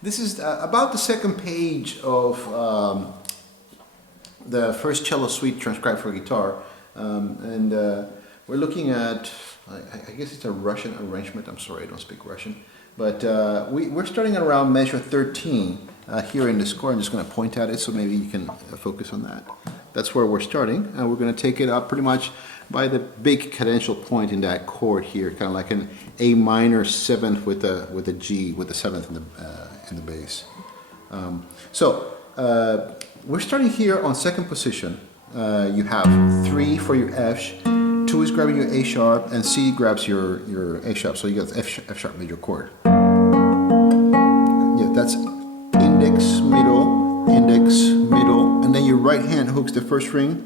This is about the second page of the first cello suite transcribed for guitar, and we're looking at, I guess it's a Russian arrangement. I'm sorry, I don't speak Russian, but we're starting at around measure 13 here in the score. I'm just going to point at it so maybe you can focus on that. That's where we're starting, and we're going to take it up pretty much by the big cadential point in that chord here, kind of like an A minor seventh with a G, with the seventh in the bass. We're starting here on second position. You have 3 for your F, 2 is grabbing your A sharp, and C grabs your A sharp, so you got F sharp major chord. Yeah, that's index, middle, and then your right hand hooks the first string.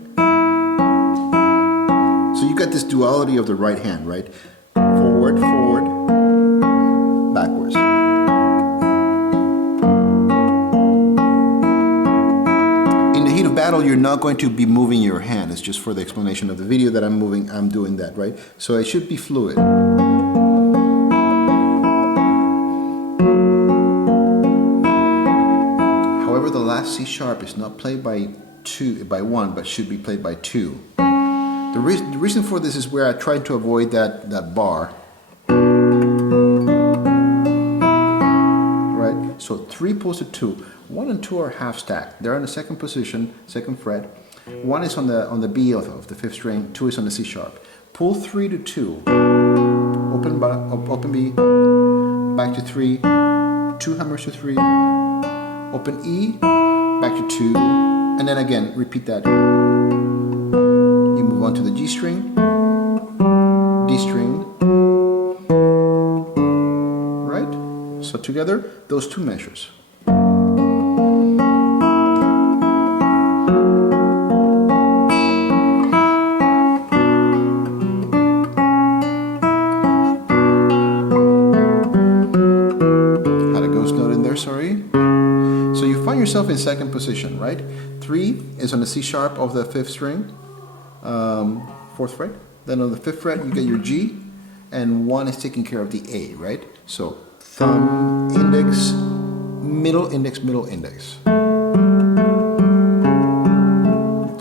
So you got this duality of the right hand, right? Forward, forward, backwards. In the heat of battle, you're not going to be moving your hand. It's just for the explanation of the video that I'm doing that, right? So it should be fluid. However, the last C sharp is not played by 1, but should be played by 2. The reason for this is where I tried to avoid that bar. Right? So 3 pulls to 2. 1 and 2 are half stacked. They're in the second position, second fret. 1 is on the B of the 5th string, 2 is on the C sharp. Pull 3 to 2. Open B, back to 3, 2 hammers to 3, open E, back to 2, and then again repeat that. You move on to the G string, D string, right? So together, those 2 measures. Had a ghost note in there, sorry. So you find yourself in second position, right? 3 is on the C sharp of the 5th string. 4th fret. Then on the 5th fret you get your G, and 1 is taking care of the A, right? So thumb, index, middle, index, middle, index.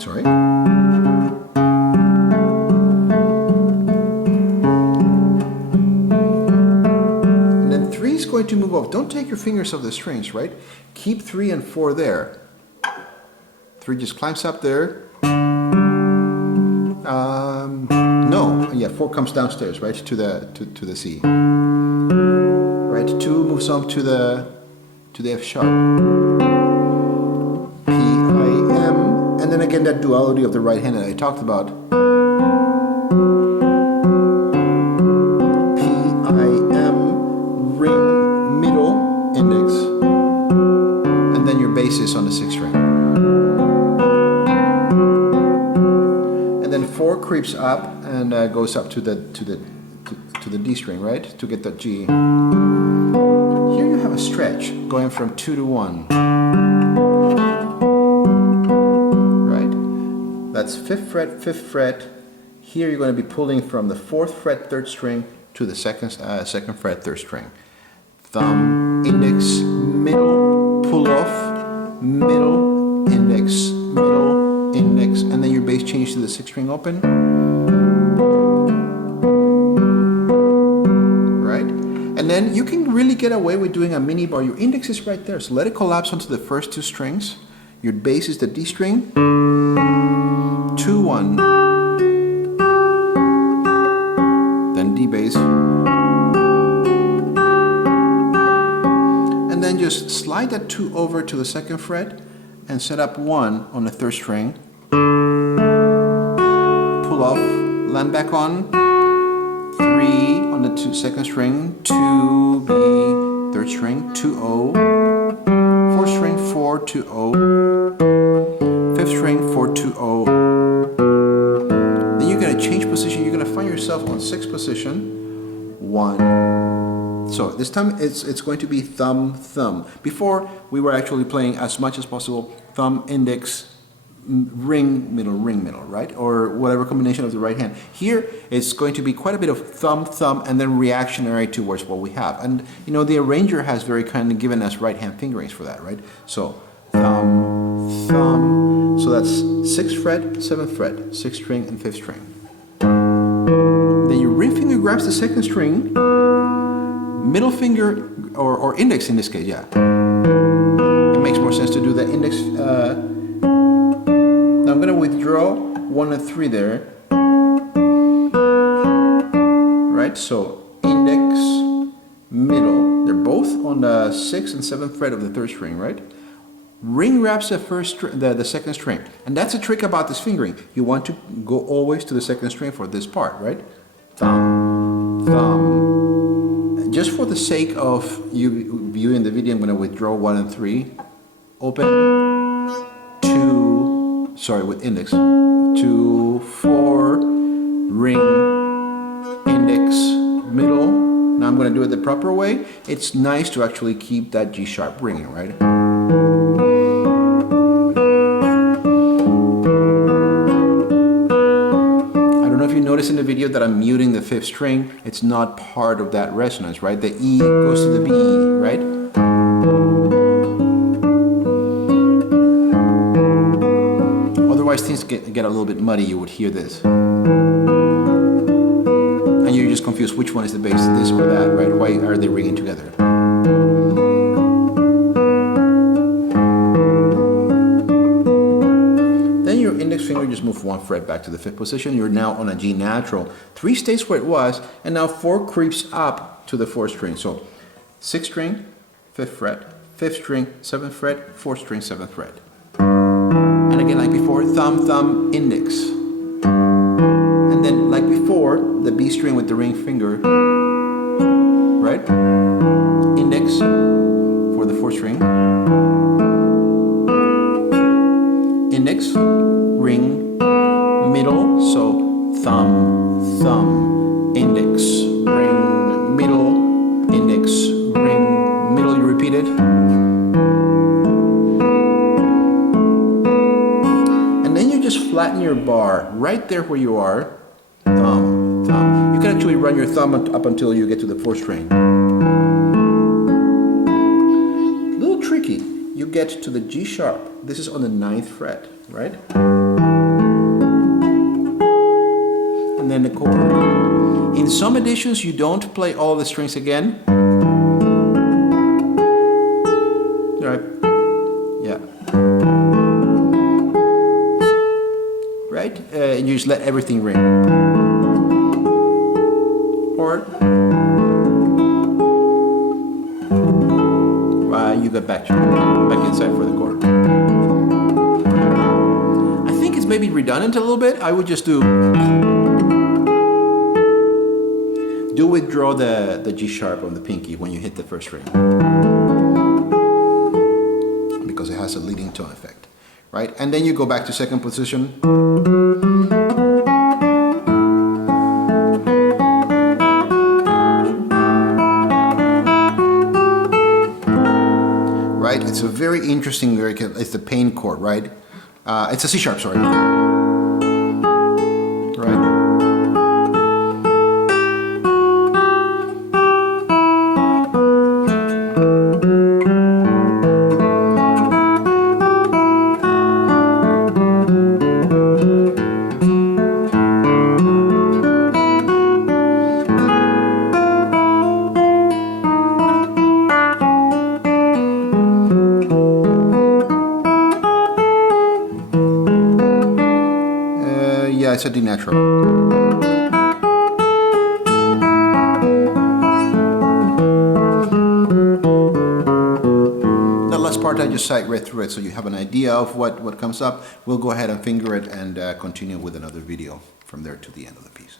Sorry. And then 3 is going to move off. Don't take your fingers off the strings, right? Keep 3 and 4 there. 3 just climbs up there. No, yeah, 4 comes downstairs, right, to the C. Right, 2 moves on to the F sharp. P, I, M, and then again that duality of the right hand that I talked about. P, I, M, ring, middle, index, and then your bass is on the 6th string. Then 4 creeps up and goes up to the D string, right? To get that G. Here you have a stretch going from 2 to 1. Right? That's 5th fret, 5th fret. Here you're going to be pulling from the 4th fret, 3rd string to the 2nd fret, 3rd string. Thumb, index, middle, pull off, middle, index, middle, index, and then your bass change to the 6th string open. Right? And then you can really get away with doing a mini bar. Your index is right there, so let it collapse onto the first 2 strings. Your bass is the D string. 2, 1. Then D bass. And then just slide that 2 over to the 2nd fret and set up 1 on the 3rd string, pull off, land back on, 3 on the 2nd string, 2 B, 3rd string, 2 O, 4th string, 4, 2 O, 5th string, 4, 2 O. Then you're going to change position, you're going to find yourself on 6th position, 1. So this time it's going to be thumb, thumb. Before we were actually playing as much as possible thumb, index, ring, middle, right? Or whatever combination of the right hand. Here, it's going to be quite a bit of thumb, thumb, and then reactionary towards what we have. And, you know, the arranger has very kindly given us right hand fingerings for that, right? So, thumb, thumb. So that's 6th fret, 7th fret, 6th string, and 5th string. Then your ring finger grabs the 2nd string, middle finger, or index in this case, yeah. It makes more sense to do the index. Now I'm going to withdraw 1 and 3 there. Right, so index, middle. They're both on the 6th and 7th fret of the 3rd string, right? Ring grabs the 2nd string. And that's a trick about this fingering. You want to go always to the 2nd string for this part, right? Thumb, thumb. Just for the sake of you viewing the video, I'm going to withdraw 1 and 3. Open, 2, sorry, with index. 2, 4, ring, index, middle. Now I'm going to do it the proper way. It's nice to actually keep that G sharp ringing, right? Notice in the video that I'm muting the 5th string. It's not part of that resonance, right? The E goes to the B, right? Otherwise things get a little bit muddy. You would hear this. And you're just confused which one is the bass, this or that, right? Why are they ringing together? Index finger, just move 1 fret back to the 5th position. You're now on a G natural. 3 stays where it was, and now 4 creeps up to the 4th string. So 6th string, 5th fret, 5th string, 7th fret, 4th string, 7th fret. And again, like before, thumb, thumb, index. And then, like before, the B string with the ring finger, right? Index for the 4th string. Index, ring, middle, so thumb, thumb, index, ring, middle, index, ring, middle, you repeat it. And then you just flatten your bar right there where you are, thumb, thumb. You can actually run your thumb up until you get to the 4th string. A little tricky. You get to the G sharp. This is on the 9th fret, right? And then the chord. In some editions, you don't play all the strings again. Right? Yeah. Right? And you just let everything ring. Or you get back inside for the chord. I think it's maybe redundant a little bit. I would just do withdraw the G sharp on the pinky when you hit the 1st string, because it has a leading tone effect, right? And then you go back to 2nd position. Right? It's a very interesting, it's the pain chord, right? It's a C sharp, sorry. Right? Yeah, it's a D natural. That last part I just sight right through it so you have an idea of what comes up. We'll go ahead and finger it and continue with another video from there to the end of the piece.